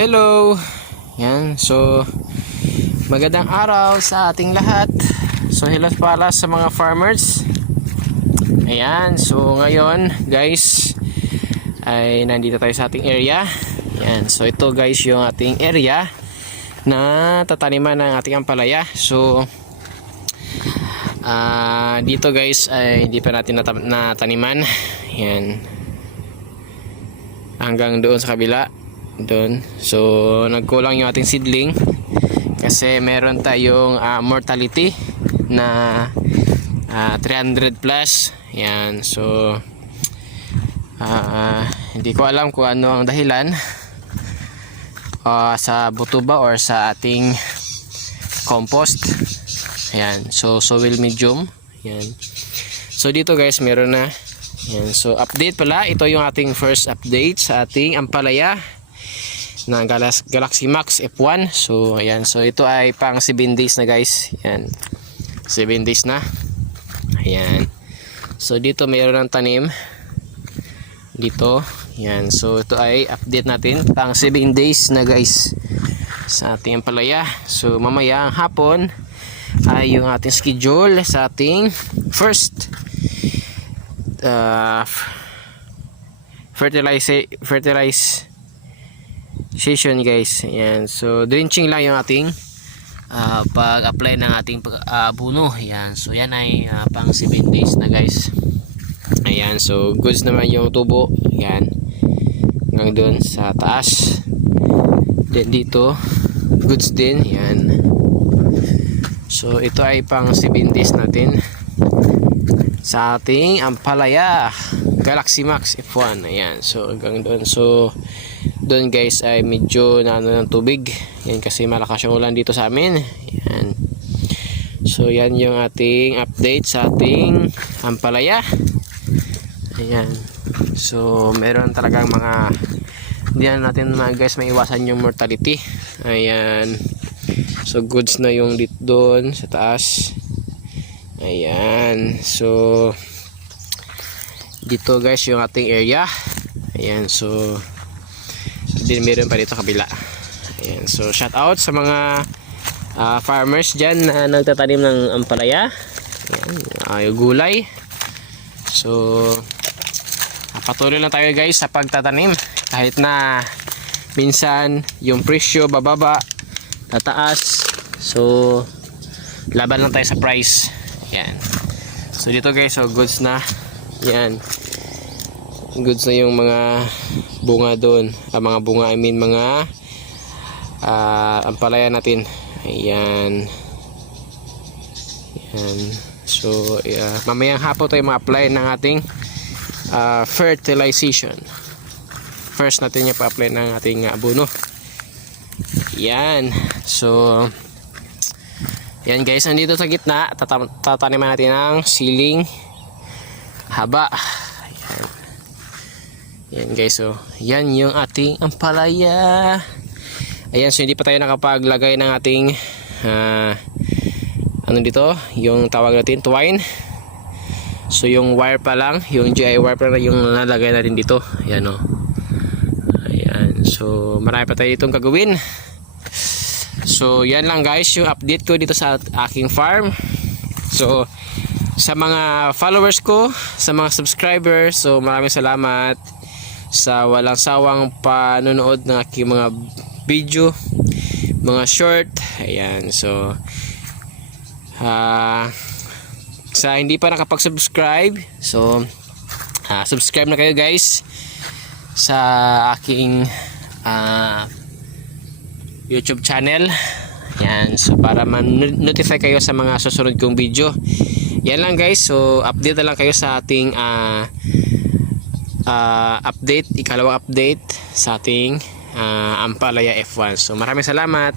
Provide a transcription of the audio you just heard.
Hello! Yan, so magandang araw sa ating lahat. So hello pala sa mga farmers. Ayan, so ngayon guys ay nandito tayo sa ating area. Yan, so ito guys yung ating area na tataniman ng ating ampalaya. So dito guys ay hindi pa natin nataniman. Yan, hanggang doon sa kabila doon. So nagkulang yung ating seedling kasi meron tayong mortality na 300 plus. Yan, so hindi ko alam kung ano ang dahilan sa buto ba or sa ating compost. Ayan, so soil medium. Yan, so dito guys meron na. Yan, so update pala, ito yung ating first update sa ating ampalaya na Galaxy Max F1. So ayan, so ito ay pang 7 days na guys. Yan, 7 days na. Ayan, so dito mayroon ng tanim dito. Yan, so ito ay update natin pang 7 days na guys sa ating ampalaya. So mamaya ang hapon ay yung ating schedule sa ating first fertilization guys. Ayan, so drenching lang yung ating pag-apply ng ating abono. Ayan, so yan ay pang 7 days na guys. Ayan, so goods naman yung tubo. Ayan, hanggang doon sa taas. Then dito goods din. Ayan, so ito ay pang 7 days natin sa ating ampalaya Galaxy Max F1. Ayan, so hanggang doon. So doon guys ay medyo naano ng tubig. Yan kasi malakas yung ulan dito sa amin. Yan, so yan yung ating update sa ating ampalaya. Ayan, so meron talagang mga hindi na natin mga guys maiwasan yung mortality. Ayan, so goods na yung dito doon sa taas. Ayan, so dito guys yung ating area. Ayan, so din meron pa dito kabila. Ayan, so shout out sa mga farmers dyan na nagtatanim ng ampalaya. Ayan, yung gulay. So patuloy lang tayo guys sa pagtatanim kahit na minsan yung presyo bababa, tataas. So laban lang tayo sa price. Ayan, so dito guys, so goods na. Yan, goods na yung mga bunga doon, mga bunga, I mean mga ampalaya natin. Ayan, yan, so mamayang hapon tayo ma-apply ng ating fertilization. First natin yung pa-apply ng ating abono. Yan, so yan guys, nandito sa gitna tataniman natin ang siling haba. Yan guys, so yan yung ating ampalaya. Ayan, so hindi pa tayo nakapaglagay ng ating ano dito, yung tawag natin twine. So yung wire pa lang, yung GI wire pa lang yung nalagay natin dito. Ayan o. Ayan, so marami pa tayo ditong gagawin. So yan lang guys yung update ko dito sa aking farm. So sa mga followers ko, sa mga subscribers, so maraming salamat sa walang sawang panonood ng aking mga video, mga short. Ayan, so sa hindi pa nakapag-subscribe, so subscribe na kayo guys sa aking YouTube channel. Yan, so para man-notify kayo sa mga susunod kong video. Yan lang guys, so update na lang kayo sa ating update, ikalawang update sa ating ampalaya F1. So maraming salamat.